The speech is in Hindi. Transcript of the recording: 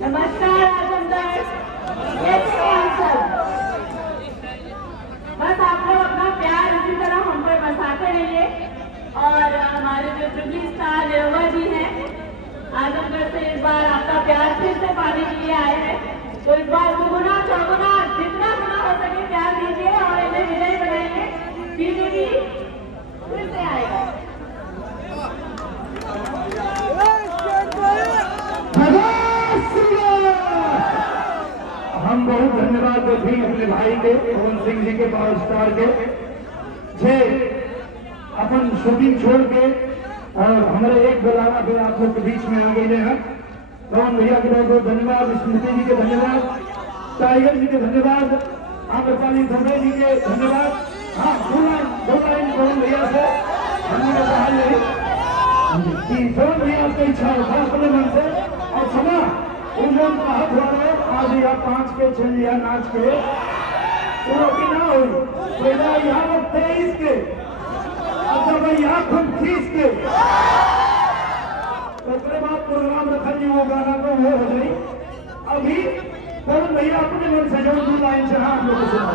नमस्कार आजमगढ़, कैसे हैं आप सब? बस आप लोग अपना प्यार इसी तरह हम पर बरसाते रहिए। और हमारे जो जुबली स्टार रेवा जी हैं आजमगढ़ से इस बार आपका प्यार फिर से पाने के लिए आए हैं, तो इस बार दुगुना चौगुना जितना गुना हो सके प्यार दीजिए और इन्हें विजयी बनाइए। बीजेपी फिर से आएगा। हम बहुत धन्यवाद देते हैं अपने भाई के पवन सिंह जी के पावर स्टार के जे अपन शूटिंग छोड़ के और हमारे एक बुलावा फिर आप लोग के बीच में आ गए हैं। पवन भैया के बहुत बहुत धन्यवाद, स्मृति जी के धन्यवाद, टाइगर जी के धन्यवाद, आम्रपाली धोबे जी के धन्यवाद। हाँ पूरा दो लाइन पवन भैया से हमने कहा नहीं कि पवन भैया की इच्छा होता अपने मन से और समा उन लोग का हाथ वाले आज या 5 के चल या नाच के पूरा की ना हो पहला यहाँ 23 के अच्छा भाई यहाँ 30 के उसके बाद प्रोग्राम रखा जी वो गाना तो वो हो गई। अभी पवन भैया अपने मन से जो 2 लाइन से आप लोग सुना